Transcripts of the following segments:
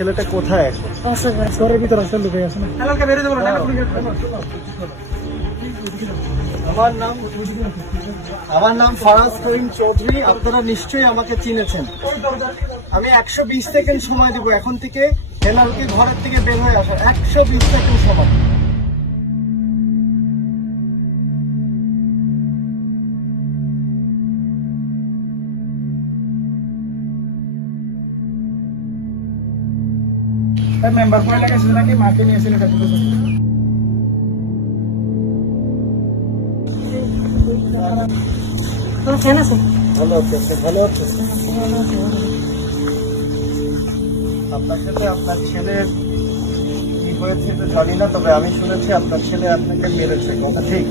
ছেলেটা কোথায় এখন? ঘরের ভিতরে আছে, লুকিয়ে আছে না। আমার নাম ফারাজ করিম চৌধুরী। আপনারা নিশ্চয়ই আমাকে চিনেছেন। আমি 120 সেকেন্ড সময় দিব এখন থেকে হেলালকে ঘরের থেকে বের হয়ে আসার। 120 সেকেন্ড সময়। মেম্বার ফোনে লাগাইছিল নাকি, মাকে নিয়েছিল ভালো হচ্ছে, ভালো হচ্ছে। আপনার সাথে আপনার ছেলের কি হয়েছে তো জানি না, তবে আমি শুনেছি আপনার ছেলে আপনাকে মেরেছে, কথা ঠিক?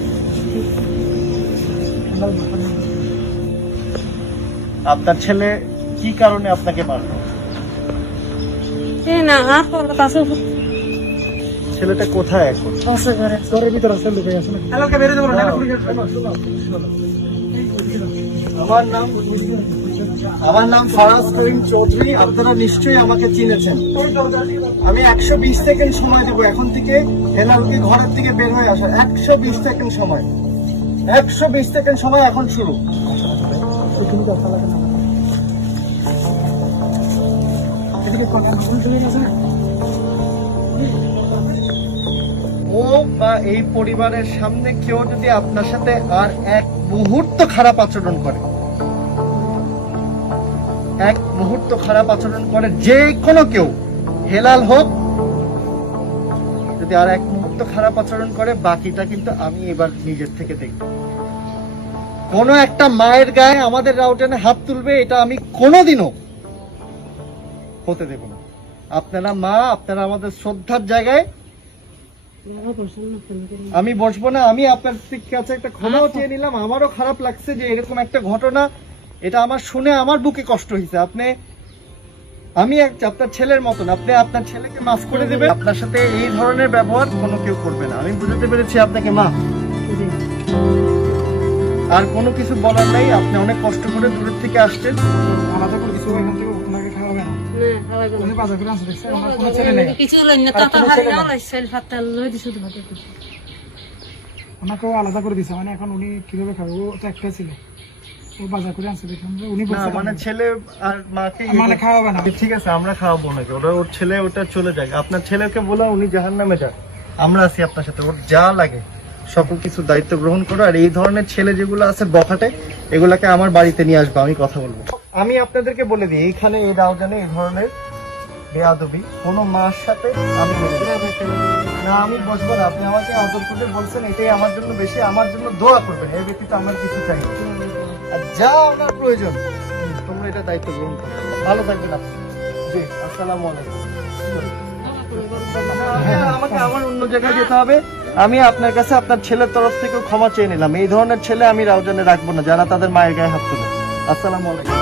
আপনার ছেলে কি কারণে আপনাকে মারলো? ছেলেটা কোথায় এখন? ঘরের ভিতরে আছে, লুকিয়ে আছে না। আমার নাম ফারাজ করিম চৌধুরী। আপনারা নিশ্চয়ই আমাকে চিনেছেন। আমি 120 সেকেন্ড সময় দেবো এখন থেকে হেলালকে ঘরের থেকে বের হয়ে আসার। 120 সেকেন্ড সময়। 120 সেকেন্ড সময় এখন শুরু। ও বা এই পরিবারের সামনে কেউ যদি আপনার সাথে আর এক মুহূর্ত খারাপ আচরণ করে, এক মুহূর্ত খারাপ আচরণ করে, যে কোনো কেউ, হেলাল হোক, যদি আর এক মুহূর্ত খারাপ আচরণ করে, বাকিটা কিন্তু আমি এবার নিজের থেকে দেখব। কোনো একটা মায়ের গায়ে আমাদের রাউটেনে হাত তুলবে, এটা আমি কোনোদিনও হতে দেব না। আপনারা মা, আপনারা আমাদের শ্রদ্ধার জায়গায়, আমি বসবো না। আমি আপনার কাছে একটা ক্ষমাও চেয়ে নিলাম। আমারও খারাপ লাগছে যে এরকম একটা ঘটনা, এটা আমার শুনে আমার বুকে কষ্ট হয়েছে। আমি আপনার ছেলের মতন, আপনি আপনার ছেলেকে মাফ করে দেবেন। আপনার সাথে এই ধরনের ব্যবহার কোনো কেউ করবে না। আমি বুঝতে পেরেছি আপনাকে মা, আর কোনো কিছু বলার নাই। আপনি অনেক কষ্ট করে দূরের থেকে আসছেন। আলাদা করে কিছু এখান থেকে ওনাকে খাওয়াবে না। উনি বাজার করে আনছে, দেখছেন? আমার কোনো ছেলে নেই। ওনাকেও আলাদা করে দিছে, মানে এখন উনি কিভাবে খাবে? ও তো একটা ছিল, ও বাজার করে আনছে, দেখলাম উনি মানে ছেলে আর মাকে মানে খাওয়াবে না। ঠিক আছে, আমরা খাওয়াবো নাকি? ওর ছেলে ওটা চলে যায়। আপনার ছেলেকে বলা উনি জাহান্নামে যান, আমরা আছি আপনার সাথে। ওর যা লাগে সকল কিছু দায়িত্ব গ্রহণ করো। আর এই ধরনের ছেলে যেগুলো আছে বখাটে, এগুলাকে আমার বাড়িতে নিয়ে আসবো, আমি কথা বলবো। আমি আপনাদেরকে বলে দিই, এইখানে এই রাউজানে এই ধরনের বেয়াদবি কোনো মার সাথে আমি না, আমি বসবো না। আপনি আমাকে আদর করে বলছেন, এটাই আমার জন্য বেশি। আমার জন্য দোয়া করবেন, এই ব্যক্তিতে আমার কিছু চাই না। আর যা আপনার প্রয়োজন তোমরা এটা দায়িত্ব গ্রহণ করো। ভালো থাকবেন আপনি। জি, আসসালামু আলাইকুম। আমাকে আমার অন্য জায়গায় যেতে হবে। আমি আপনার কাছে আপনার ছেলের তরফ থেকে ক্ষমা চেয়ে নিলাম। এই ধরনের ছেলে আমি রাউজানে রাখবো না, যারা তাদের মায়ের গায়ে হাত তোলে। আসসালামু আলাইকুম।